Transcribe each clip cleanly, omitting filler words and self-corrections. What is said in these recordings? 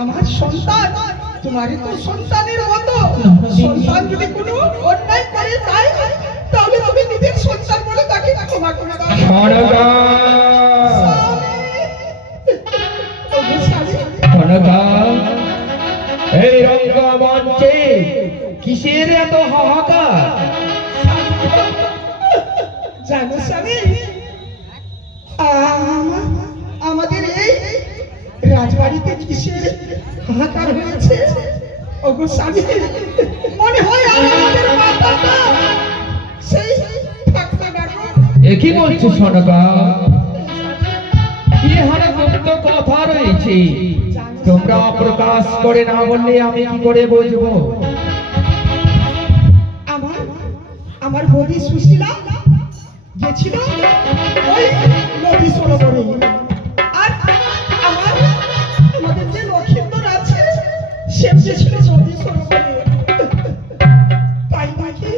আমার সন্তান তোমারই তো সন্তানের মতো। সন্তান যদি কোনো অন্যায় করে তাই তাহলে তুমি নিজের সন্তান বলে তাকে ক্ষমা করে দাও। এই রঙ্গমঞ্চে কিসের এত হাহাকার? জানো স্বামী, আমাদের এই রাজবাড়িতে কিসের হাহাকার হয়েছে? ওগো স্বামী, মনে হয় আমাদের মাতাটা সেই থাকতে পারবো। কি বলছো সনকা? কি হারে গুপ্ত কথা রয়েছে, তোমরা প্রকাশ করে না বললে আমি কি করে বুঝবো? আমার বৌদি সুশীলা গেছিল ওই নদী সরোবরে, আর আমাদের যে লক্ষিন্দর আছে সে গেছিল নদী সরোবরে। তাই নাকি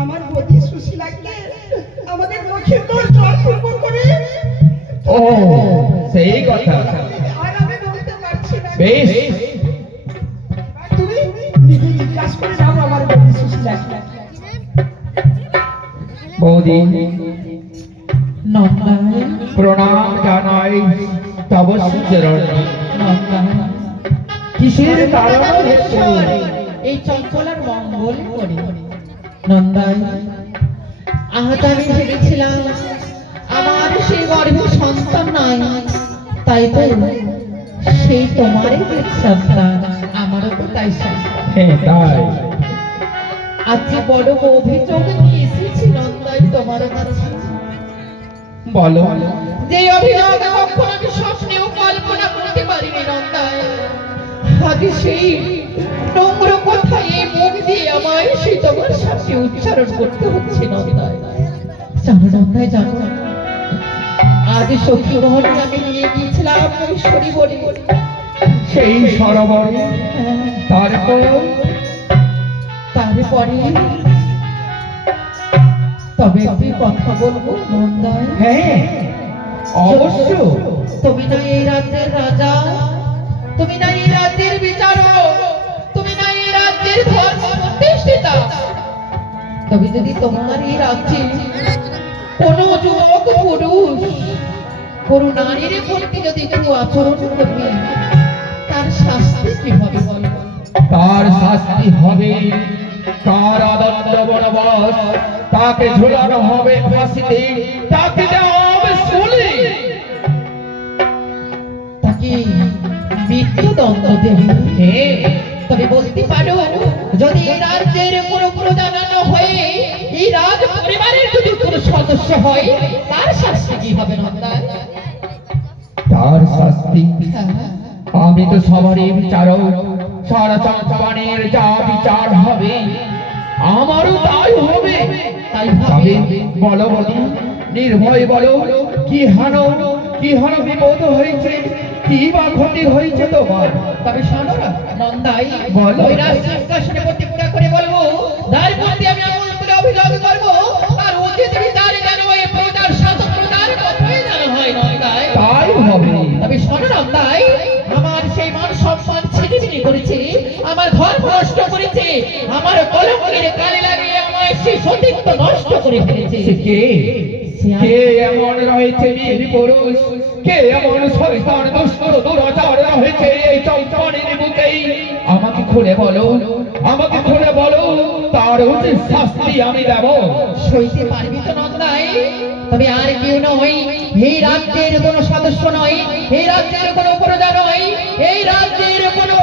আমার বৌদি সুশীলাকে আমাদের লক্ষিন্দর জল পূর্বক করে। ও সেই কথা। আর আমি বলতে পারছি না। বেশ, তুমি নিজে জিজ্ঞাসা করে যাও আমার বৌদি সুশীলাকে। বৌদি প্রণাম জানাই তব চরণ। কিসের কারণ এই চঞ্চলার মঙ্গল করে নন্দাই? আজ আমি ভেবেছিলাম আমার সেই গর্ভে সন্তান নাই, তাই তো সেই তোমারই সন্তান, আমারও তো তাই সন্তান। হ্যাঁ তাই। আজ বড় অভিযোগ নিয়ে এসেছি নন্দাই তোমার কাছে। বলো। যে অভিযোগ কখনো আমি স্বপ্নেও কল্পনা করতে পারিনি নন্দাই, আজ সেই নোংরা কথা এই মুখ দিয়ে আমায় সেই তোমার সাথে উচ্চারণ করতে হচ্ছে নন্দাই। জানো নন্দাই, জানো আজ সখী মহলে আমি নিয়ে গিয়েছিলাম ওই সরোবরে। সেই সরোবরে তারপরে তবে আমি কথা বলবো নন্দাই? হ্যাঁ অবশ্য। তুমি না এই রাজ্যের রাজা, তুমি না এই রাজ্যের বিচারক, তুমি না এই রাজ্যের ধর্ম প্রতিষ্ঠিতা। তবে যদি তোমার এই রাজ্যে কোন যুবক পুরুষ কোন নারীর প্রতি যদি একটু আচরণ করবে, তার শাস্তি কি হবে বলো? তার শাস্তি হবে কারাদণ্ড বনবাস, তাকে ঝোলানো হবে ফাঁসিতে, তাকে দেওয়া হবে শূলে, তাকে মৃত্যুদণ্ড দেবে। তবে বলতে পারো, যদি এই রাজ্যের কোনো প্রজানানো হয়ে এই রাজ পরিবারের যদি কোনো সদস্য হয়, তার শাস্তি কি হবে নন্দাই? তার শাস্তি আমি তো সবারই বিচারক, সারা চাঁচানের যা বিচার হবে আমারও তাই হবে। তাই ভাবে বলো বলো, নির্ভয় বলো, কি হানো বিপদ হয়েছে, কি বা ক্ষতি হয়েছে তোমার? তবে শোনো না নন্দাই, বলো। ওই রাজসিংহাসনে প্রতিজ্ঞা করে বলবো, যার প্রতি আমি আমল করে অভিযোগ করবো, আর উচিত বিচারে যেন এই প্রজার শাসক প্রজার কথাই না হয় নন্দাই। তাই হবে। তবে শোনো নন্দাই, আমার সেই মান সম্মান ছিনিমিনি করেছে, আমার ধর্ম নষ্ট করেছে, আমার কলঙ্কের কালি লাগিয়ে আমার সেই সতীত্ব নষ্ট করে ফেলেছে। কে এমন রয়েছে বীর পুরুষ, কে এমন শয়তান দুষ্ট দুরাচার রয়েছে এই চঞ্চলের বুকে? আমাকে খুলে বলো, আমাকে খুলে বলো, তার উচিত শাস্তি আমি দেব। সইতে পারবি তো নন্দাই? তবে আর কেউ নয়, এই রাজ্যের কোনো সদস্য নয়, এই রাজ্যের কোনো প্রজা নয়, এই রাজ্যের কোনো